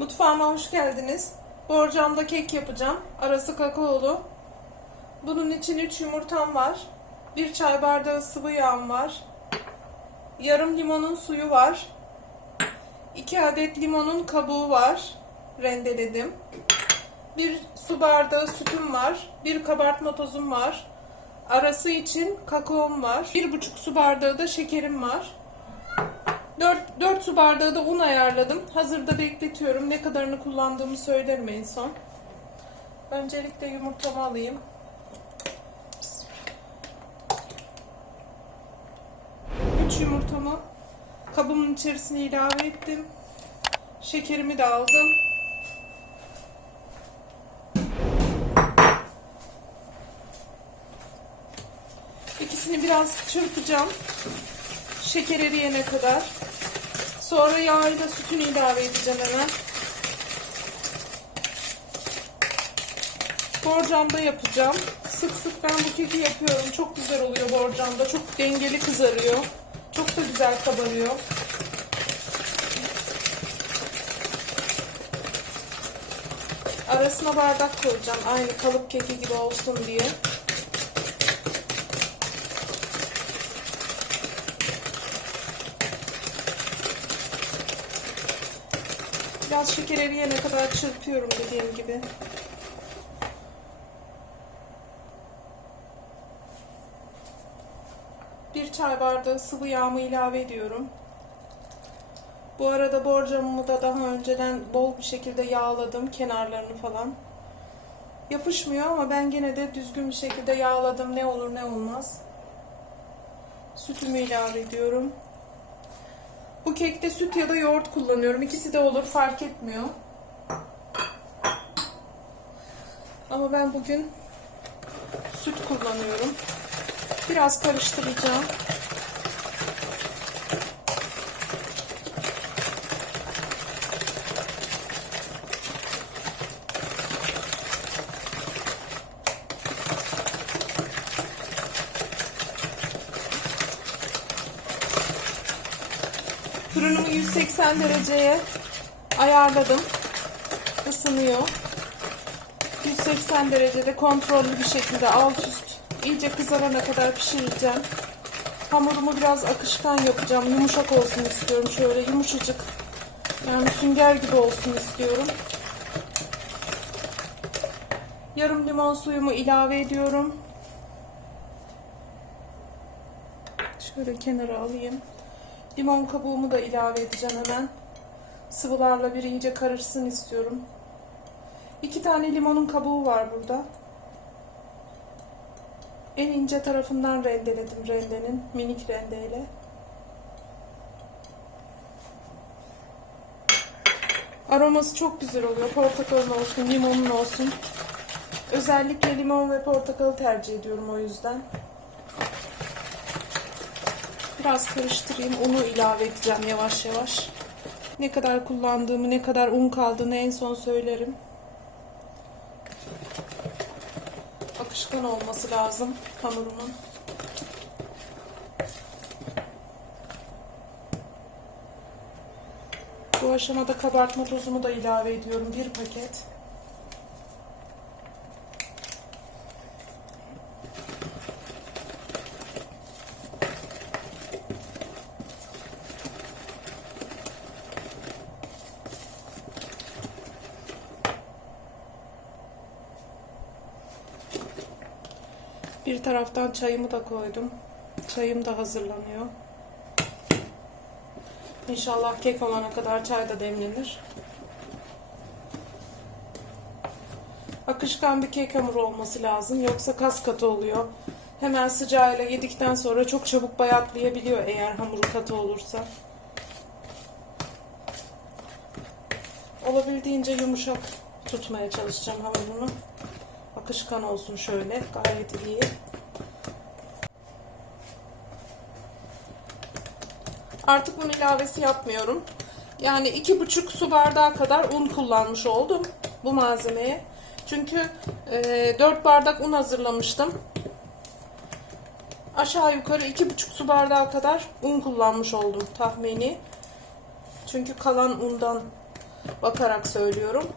Mutfağıma hoş geldiniz. Borcamda kek yapacağım. Arası kakaolu. Bunun için 3 yumurtam var. 1 çay bardağı sıvı yağım var. Yarım limonun suyu var. 2 adet limonun kabuğu var. Rendeledim. 1 su bardağı sütüm var. 1 kabartma tozum var. Arası için kakaom var. 1,5 su bardağı da şekerim var. 4, 4 su bardağı da un ayarladım. Hazırda bekletiyorum. Ne kadarını kullandığımı söylerim en son. Öncelikle yumurtamı alayım. Üç yumurtamı kabımın içerisine ilave ettim. Şekerimi de aldım. İkisini biraz çırpacağım. Şeker eriyene kadar. Sonra yağıyla sütünü ilave edeceğim hemen. Borcamda yapacağım. Sık sık ben bu keki yapıyorum. Çok güzel oluyor borcamda. Çok dengeli kızarıyor. Çok da güzel kabarıyor. Arasına bardak koyacağım. Aynı kalıp keki gibi olsun diye. Biraz şeker eriyene kadar çırpıyorum dediğim gibi. Bir çay bardağı sıvı yağımı ilave ediyorum. Bu arada borcamımı da daha önceden bol bir şekilde yağladım kenarlarını falan. Yapışmıyor ama ben gene de düzgün bir şekilde yağladım. Ne olur ne olmaz. Sütümü ilave ediyorum. Bu kekte süt ya da yoğurt kullanıyorum. İkisi de olur fark etmiyor. Ama ben bugün süt kullanıyorum. Biraz karıştıracağım. Fırınımı 180 dereceye ayarladım. Isınıyor. 180 derecede kontrollü bir şekilde alt üst iyice kızarana kadar pişireceğim. Hamurumu biraz akışkan yapacağım. Yumuşak olsun istiyorum. Şöyle yumuşacık. Yani sünger gibi olsun istiyorum. Yarım limon suyumu ilave ediyorum. Şöyle kenara alayım. Limon kabuğumu da ilave edeceğim hemen. Sıvılarla bir iyice karışsın istiyorum. İki tane limonun kabuğu var burada. En ince tarafından rendeledim rendenin. Minik rendeyle. Aroması çok güzel oluyor. Portakalın olsun, limonun olsun. Özellikle limon ve portakalı tercih ediyorum o yüzden. Biraz karıştırayım. Unu ilave edeceğim yavaş yavaş. Ne kadar kullandığımı, ne kadar un kaldığını en son söylerim. Akışkan olması lazım hamurumun. Bu aşamada kabartma tozumu da ilave ediyorum. Bir paket. Bir taraftan çayımı da koydum. Çayım da hazırlanıyor. İnşallah kek olana kadar çay da demlenir. Akışkan bir kek hamuru olması lazım. Yoksa kas katı oluyor. Hemen sıcağıyla yedikten sonra çok çabuk bayatlayabiliyor eğer hamuru katı olursa. Olabildiğince yumuşak tutmaya çalışacağım hamurunu. Akışkan olsun şöyle. Gayet iyi. Artık un ilavesi yapmıyorum. Yani iki buçuk su bardağı kadar un kullanmış oldum bu malzemeye. Çünkü e, 4 bardak un hazırlamıştım. Aşağı yukarı iki buçuk su bardağı kadar un kullanmış oldum tahmini. Çünkü kalan undan bakarak söylüyorum.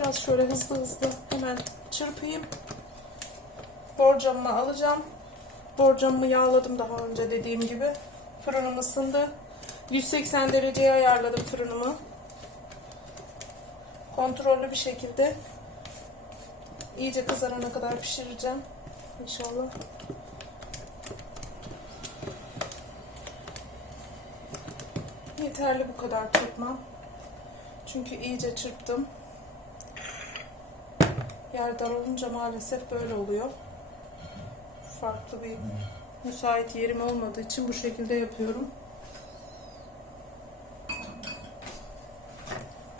Biraz şöyle hızlı hızlı hemen çırpayım. Borcamımı alacağım. Borcamımı yağladım daha önce dediğim gibi. Fırınım ısındı. 180 dereceye ayarladım fırınımı. Kontrollü bir şekilde iyice kızarana kadar pişireceğim. İnşallah. Yeterli bu kadar çırpmam. Çünkü iyice çırptım. Yer dar olunca maalesef böyle oluyor. Farklı bir müsait yerim olmadığı için bu şekilde yapıyorum.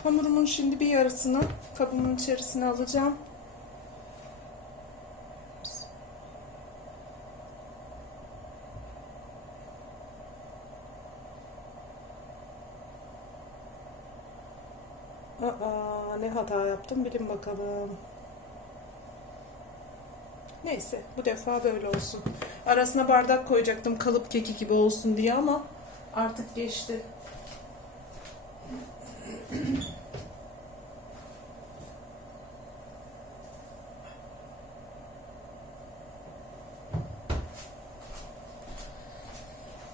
Hamurumun şimdi bir yarısını kabımın içerisine alacağım. Aa, ne hata yaptım bilin bakalım. Neyse bu defa böyle olsun. Arasına bardak koyacaktım kalıp keki gibi olsun diye ama artık geçti.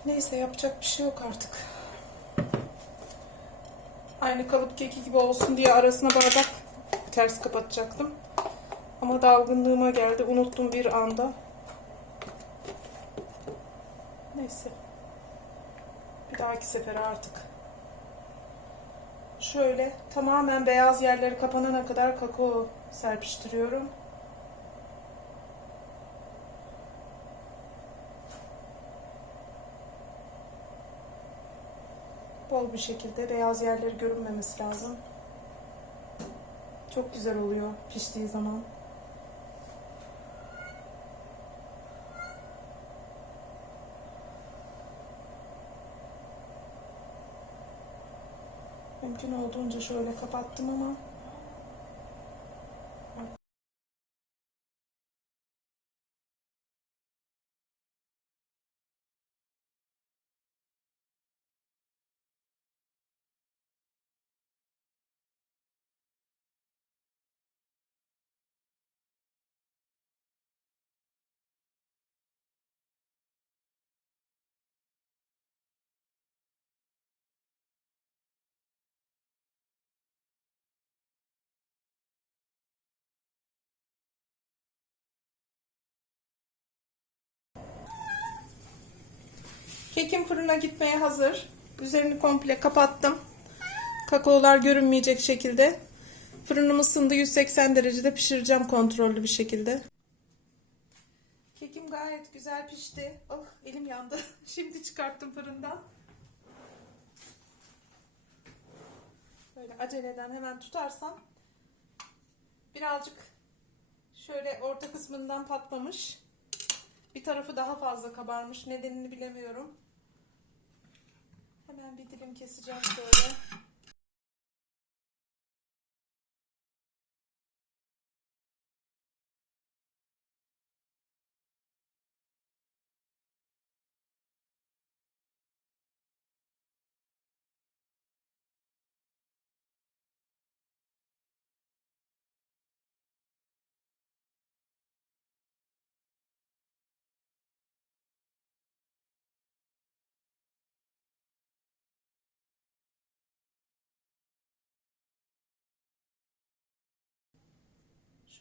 Neyse yapacak bir şey yok artık. Aynı kalıp keki gibi olsun diye arasına bardak ters kapatacaktım. Ama dalgınlığıma geldi. Unuttum bir anda. Neyse. Bir dahaki sefere artık. Şöyle tamamen beyaz yerleri kapanana kadar kakao serpiştiriyorum. Bol bir şekilde beyaz yerleri görünmemesi lazım. Çok güzel oluyor piştiği zaman. Mümkün olduğunca şöyle kapattım ama Kekim fırına gitmeye hazır. Üzerini komple kapattım. Kakaolar görünmeyecek şekilde. Fırınım ısındı 180 derecede pişireceğim kontrollü bir şekilde. Kekim gayet güzel pişti. Oh elim yandı. Şimdi çıkarttım fırından. Böyle aceleden hemen tutarsam birazcık şöyle orta kısmından patlamış. Bir tarafı daha fazla kabarmış. Nedenini bilemiyorum. Hemen bir dilim keseceğim şöyle.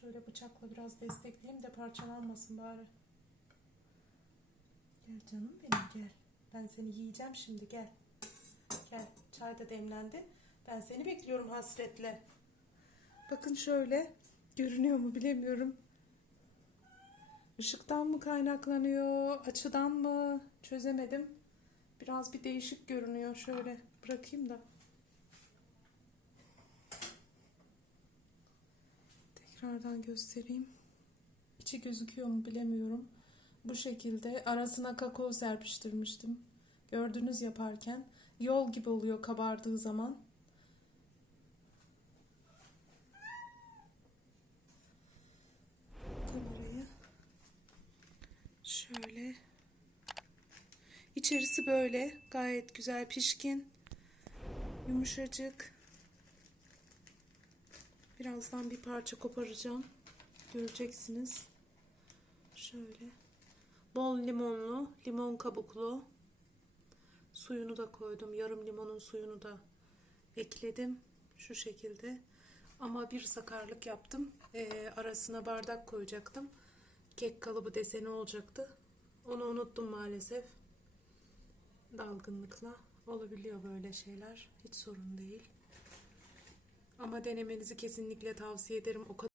Şöyle bıçakla biraz destekleyeyim de parçalanmasın bari. Gel canım benim gel. Ben seni yiyeceğim şimdi gel. Gel. Çay da demlendi. Ben seni bekliyorum hasretle. Bakın şöyle. Görünüyor mu bilemiyorum. Işıktan mı kaynaklanıyor? Açıdan mı? Çözemedim. Biraz bir değişik görünüyor. Şöyle bırakayım da. Tekrardan göstereyim. İçi gözüküyor mu bilemiyorum. Bu şekilde arasına kakao serpiştirmiştim. Gördünüz yaparken. Yol gibi oluyor kabardığı zaman. Kamerayı şöyle İçerisi böyle. Gayet güzel pişkin. Yumuşacık. Birazdan bir parça koparacağım. Göreceksiniz. Şöyle. Bol limonlu, limon kabuklu. Suyunu da koydum. Yarım limonun suyunu da ekledim. Şu şekilde. Ama bir sakarlık yaptım. Ee, arasına bardak koyacaktım. Kek kalıbı deseni olacaktı. Onu unuttum maalesef. Dalgınlıkla. Olabiliyor böyle şeyler. Hiç sorun değil. Ama denemenizi kesinlikle tavsiye ederim. O kadar